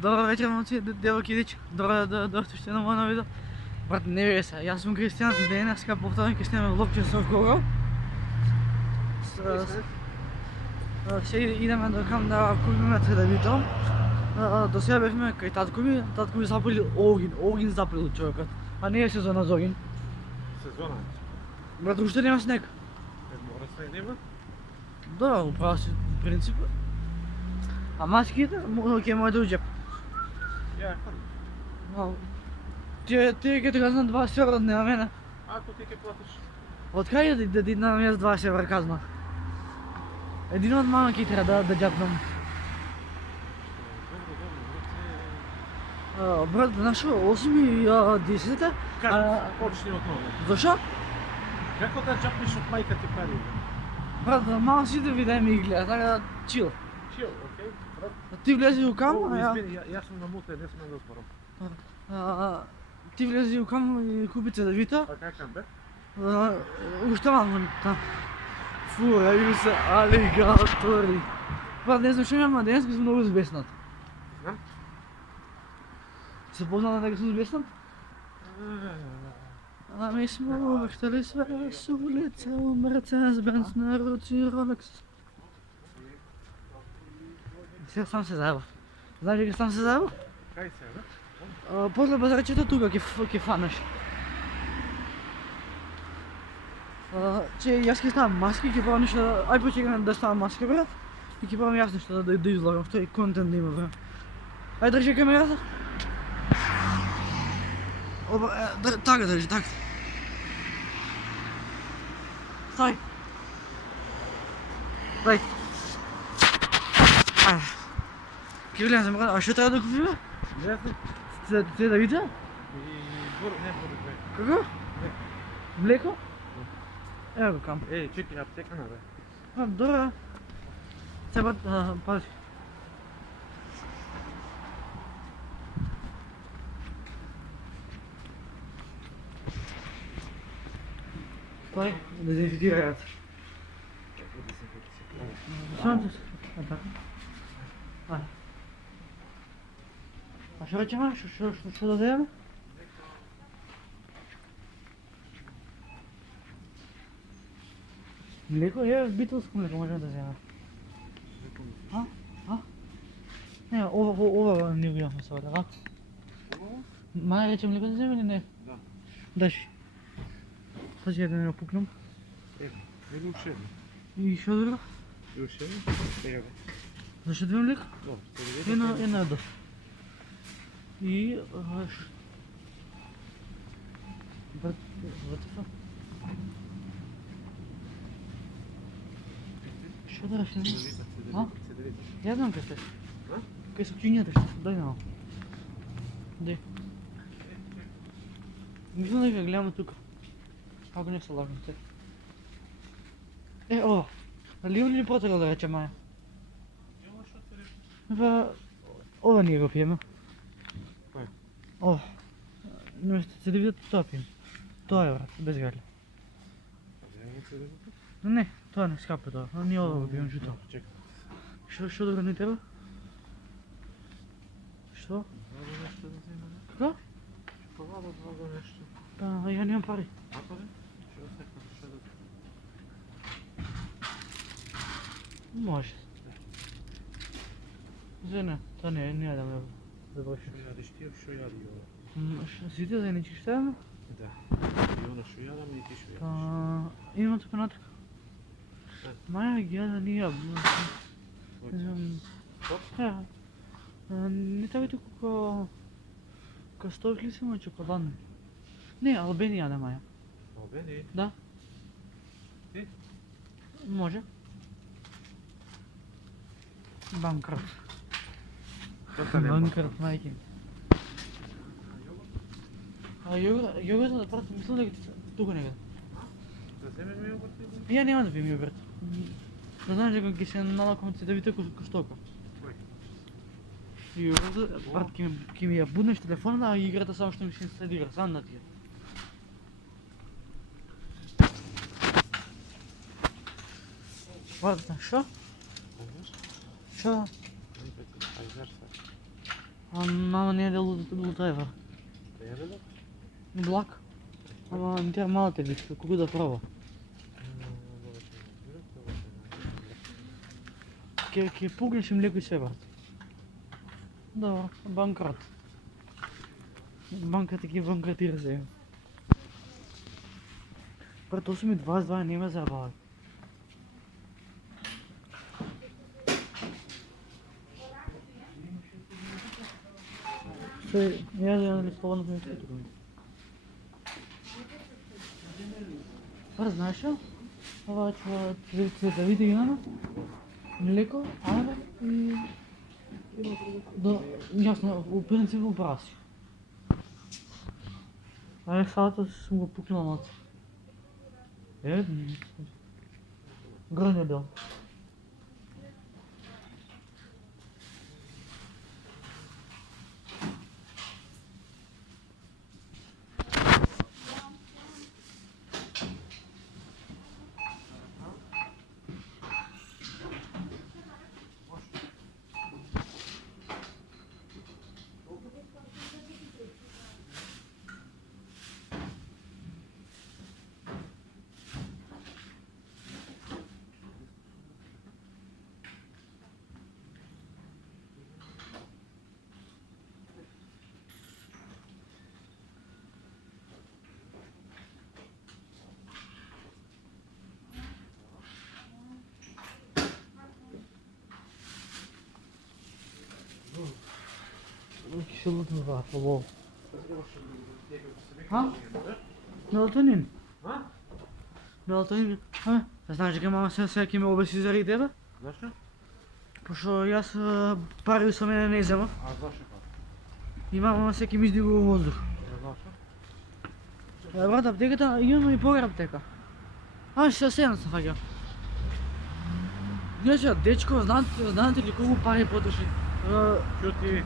Добър вечер, момци, Дева Кидич. Добре да дойдете още на моя видео. Брат, не вие се, аз съм Кристиан, днес повторник и снимаме лопче с Google. Ще идеме до към да купим телевизор. До сега бяхме кай татко ми запали огин запали човекът. А не е сезона за огин. Сезона? Брат, още няма снег. Мора се няма? Да, оправя си принцип. А маските, окей, моят друг джеб. Я хан. Ти като казвам 20 евро не на мене. Ако ти ке платиш? Откъде да дидна ми с 20 евро казма? Един от малки трябва да джапнам. Брат, знаеш, 8 и 10-та? Как? Почни отново. Защо? Како да джапнеш от майка ти пари? Брат, малко си да видя ми гледа, така чил. Чил, окей. Брат. Ти влези у кам, Извини, аз съм на мута, не сме да спорам. ти влези у кам и купи телевизор. А как бе? Още малко там. Фурaju се алигатори. Брат, не знам, що няма днес, съм много сбеснат. Знам. Се познал на него съм сбеснат? Ами сме увъртали с улица, Мерцедес-Бенц на руци Ролекс. Сега сам се заеба. Знаеш ли сам се заеба? Кай се, бе? После базарчета тука ке фанеш. Че аз ке ставам маски, ке правя нещо, ай почекам да ставам маски, брат. И ке правим аз нещо да излагам, в този контент да има, брат. Ай държи камерата. Така държи, така. Стой. Дай. Ке влезем, брат, а що трябва да купим? Те да видя? Не, бе. Какво? Млеко? Ево го кам. Ей, чекай, аптека на бе. Добре. Сега, пази. Стой, дезинфектирай ръце. Слънце. Така. А що речем? Що да вземем? Млеко е, битълско млеко можем да вземем. Не, ова не го имахме сега, така? Май рече млеко да вземем или не? Да. Даши. Тази да не го пукнем. Или ушеви. И що друго? И ушеви? Тега бе. Защо две млеко? Да, Една до. И... Брат, what the fuck? Що да рашим? Я знам къде сте. Къде са чинията ще? Дай малко. Дай. Мисля да ви гледаме тук. Ако не се лагам те. О! Ливо ли протега да рече Майя? Ова ние го пиеме. Кое? Но ще се видят това пием. Това е, брат, без галя. Не, това не скапа това. Ние ова го пием жуто. Що друго не трябва? Що? Какво? Повада това нещо. Я нямам пари. Ако ли? Ще осекам, ще да... Може. Не, това не е да ме завърши. Що ядеш ти, що яди Йона? Си ти да не ще ставаме? Да. Йона що ядам и ти що ядеш. Има тук натък. Майя ги яда ние. Не трябва тук кастових ли си му чоколадни? Не, албени яда Майя. Албени? Да. Ти? Може. Банкрот. Банкрот, майки. Йогурт да правят, мисля да ги тук някъде. Да вземем йогурт или? Я няма да пием йогурт. Да знаеш дека ги се налакам се да видите костока. Йогурт, брат, ки ми я буднеш телефона, а играта само ще ми се следи игра, сам на тия. Брат, що? Що? Мама не е да лутаева. Къде е бе? Блак. Ама тя малата ви, кога да пробва. Ке пугнеш млеко и sve, брат. Добро, банкрот. Банката ги банкратира се. Брат, 8:22 не ме забавя. Я не спомням на нещо друго. Брат, знаеш ли? Това цветовите имаме. Млеко, айва и... Да, ясно, в принцип образи. Ай, салата съм го пукнал над. Грън е бил. Киселото това, хубаво. А? Мелатонин? А? Мелатонин? Абе, знаеш дека мама всеки ме обеси заради тебе? Защо? Пошто јас пари со мене не земав А защо па? и мама всеки ми издигува во воздух. Защо? Брат, аптеката имаме и погреб аптека. Ама ще се се фаќа. Иначе, дечко, знаете ли колку пари потроши? Чу ти?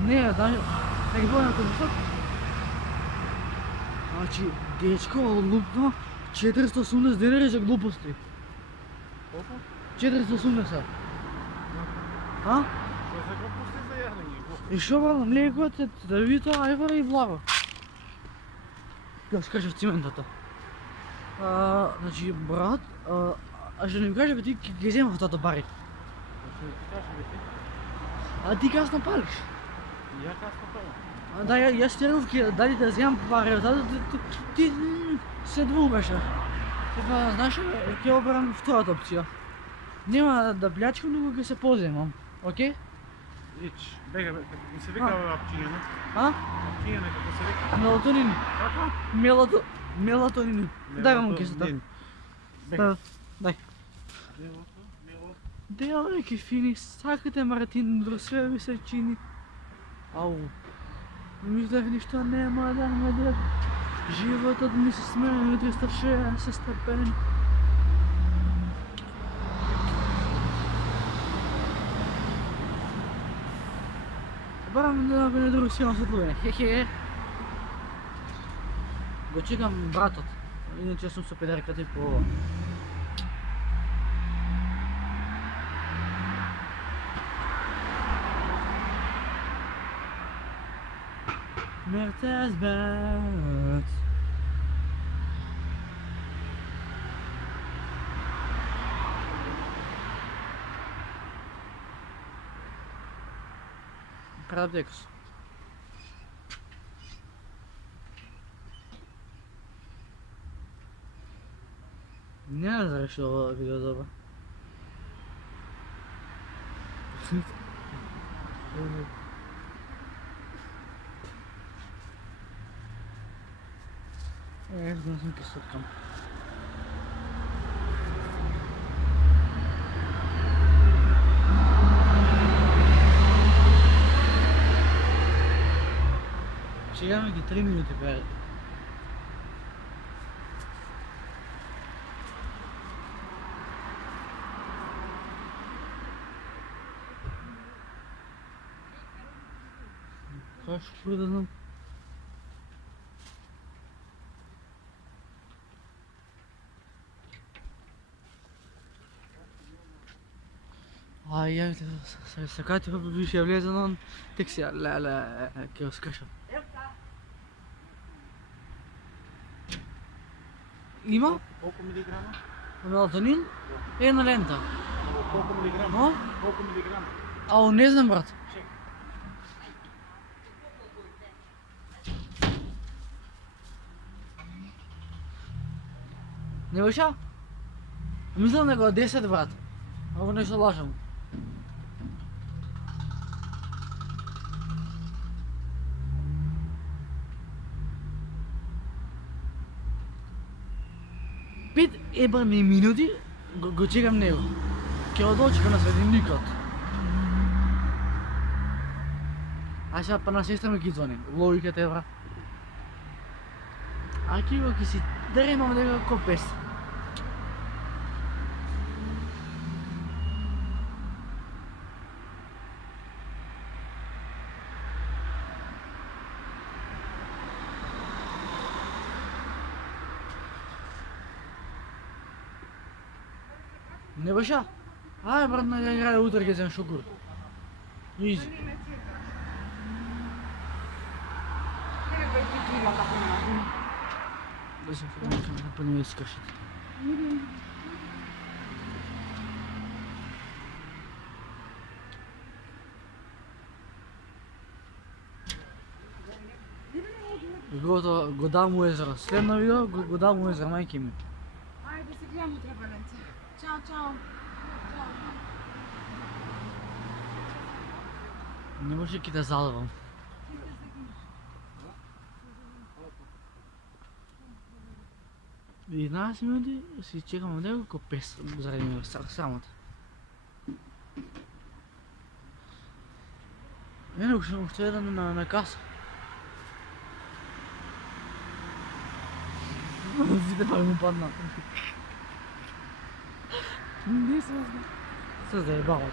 Не, знаеш, не ги повем колку сок. Значи, дечко лупна 480 денари за глупости. Колко? 480. А? Що за глупости за ядење? И шо брат, млеко, цедавито, ајвара и благо. Ја скажа в циментата. Значи, брат, а што не ми кажа, бе, ти ги земав тата пари. Защо не ти кажа бе ти? А ти касно палиш. И я касно това. Да, јас ти реков, дали да земам пари, ти се двумеше. Тепа, знаеш, ќе обрам втората опција. Нема да плячкам, него ќе се поземам. Окей? Ич, бега бе, како ми се вика ова апчијане? А? Апчијане како се вика? Мелатонин. Како? Мелатонин. Дай му кесата. Бега. Дай. Мело. Девојки фини, сакате Мартин, до све ми се чини. Ау. Мислех ништо нема да ме држи. Животот ми се смени 360 степени. Барам да ме друго силно светлување. Хе-хе. Го чекам братот. Иначе сум со педерката и по ова. Mercedes-Benz. Парадекс. Не знам што ова видео добро. Јас сум ке соткам. Чекаме ги 3 минути пред. Кашку да знам. я се катих, виж я влезе на такси, леле, ке скршам. Има? Колко милиграма? Мелатонин? Една лента. Колко милиграма? Но? Колко милиграма? Ау, не знам, брат. Чек. Не беше? Мислам дека е 10, брат. Ако не се лажам. Пет ебани минути го чекам него. Ќе го дочекам на срединикот. А сега па на сестра ми ги звони. Логиката е, брат. А ќе си дремам дека ко пес. Не беше? Ај брат, на играја утре ќе земам шукур. Изи. Да се френкам, да не ми скашат. Го дам у езера. Следно видео го дам у езера, мајки ми. Ajde se gledamo utре, Valence. Ćao, čao. Не може ќе те заливам. И 11 минути си чекам од него ко пес заради него срамота. Ено уште еден на каса. Виде па му падна. Не се зна. Се заебава.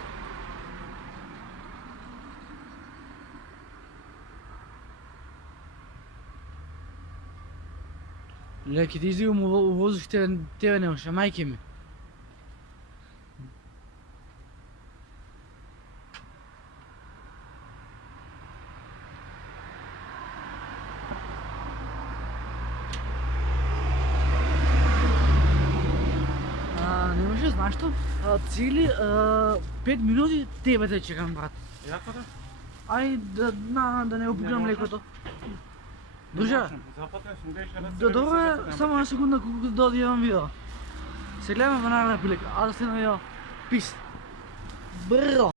Леки ти изигам у воздух тебе немаше, мајке ми. Не може, знаеш што? Цели 5 минути тебе те чекам, брат. Јако да? Ај да не обугнам лекото. Друже, Запатен сум беше рад. добро е, само на секунда колку да одјавам видео. Се гледаме во наредна прилика, а да се најава. Пис. Бро.